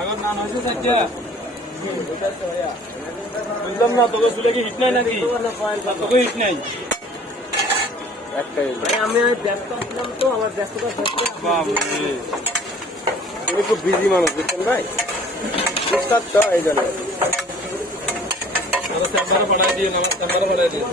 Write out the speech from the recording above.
আগর নাম হয়েছে সাজ্জা বুঝলাম না তোকে চুলে কি হিট নাই নাকি তোকে হিট নাই একটাই আমি ব্যস্ত ছিলাম তো আমার ব্যস্ততা তুমি খুব বিজি মানুষ বুঝছেন ভাই উস্তাদ তো এই জন্য চেম্বারে পড়াই দিয়ে চেম্বারে পড়াই দিয়ে